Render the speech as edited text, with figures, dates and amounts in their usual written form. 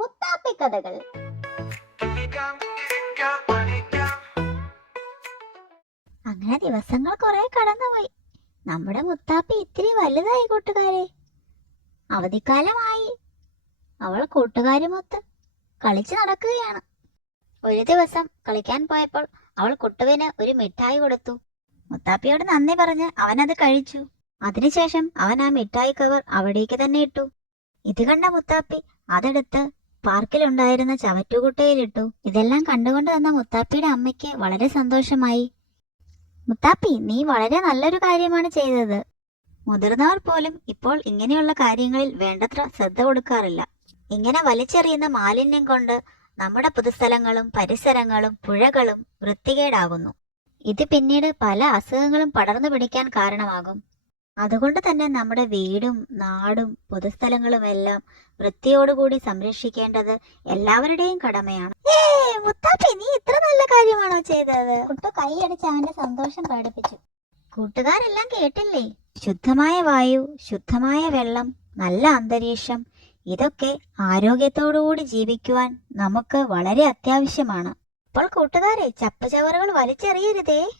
മുത്താപ്പി കഥകൾ. അങ്ങനെ ദിവസങ്ങൾ കുറെ കടന്നുപോയി. നമ്മുടെ മുത്താപ്പി ഇത്തിരി വലുതായി കൂട്ടുകാരെ. അവധിക്കാലമായി. അവൾ കൂട്ടുകാരുമൊത്ത് കളിച്ചു നടക്കുകയാണ്. ഒരു ദിവസം കളിക്കാൻ പോയപ്പോൾ അവൾ കുട്ടുവിന് ഒരു മിഠായി കൊടുത്തു. മുത്താപ്പിയോട് നന്ദി പറഞ്ഞ് അവനത് കഴിച്ചു. അതിനുശേഷം അവൻ ആ മിഠായി കവർ അവിടേക്ക് തന്നെ ഇട്ടു. ഇത് കണ്ട മുത്താപ്പി അതെടുത്ത് പാർക്കിലുണ്ടായിരുന്ന ചവറ്റുകുട്ടയിലിട്ടു. ഇതെല്ലാം കണ്ടുകൊണ്ട് വന്ന മുത്താപ്പിയുടെ അമ്മയ്ക്ക് വളരെ സന്തോഷമായി. മുത്താപ്പി, നീ വളരെ നല്ലൊരു കാര്യമാണ് ചെയ്തത്. മുതിർന്നവർ പോലും ഇപ്പോൾ ഇങ്ങനെയുള്ള കാര്യങ്ങളിൽ വേണ്ടത്ര ശ്രദ്ധ കൊടുക്കാറില്ല. ഇങ്ങനെ വലിച്ചെറിയുന്ന മാലിന്യം കൊണ്ട് നമ്മുടെ പൊതുസ്ഥലങ്ങളും പരിസരങ്ങളും പുഴകളും വൃത്തികേടാകുന്നു. ഇത് പിന്നീട് പല അസുഖങ്ങളും പടർന്നു പിടിക്കാൻ കാരണമാകും. അതുകൊണ്ട് തന്നെ നമ്മുടെ വീടും നാടും പൊതുസ്ഥലങ്ങളും എല്ലാം വൃത്തിയോടുകൂടി സംരക്ഷിക്കേണ്ടത് എല്ലാവരുടെയും കടമയാണ്. മുത്താപ്പി, നീ ഇത്ര നല്ല കാര്യമാണോ ചെയ്തത്? കുട്ടു കൈയടിച്ച് അവന്റെ സന്തോഷം പ്രകടിപ്പിച്ചു. കൂട്ടുകാരെല്ലാം കേട്ടില്ലേ? ശുദ്ധമായ വായു, ശുദ്ധമായ വെള്ളം, നല്ല അന്തരീക്ഷം, ഇതൊക്കെ ആരോഗ്യത്തോടുകൂടി ജീവിക്കുവാൻ നമുക്ക് വളരെ അത്യാവശ്യമാണ്. അപ്പോൾ കൂട്ടുകാരെ, ചപ്പുചവറുകൾ വലിച്ചെറിയരുതേ.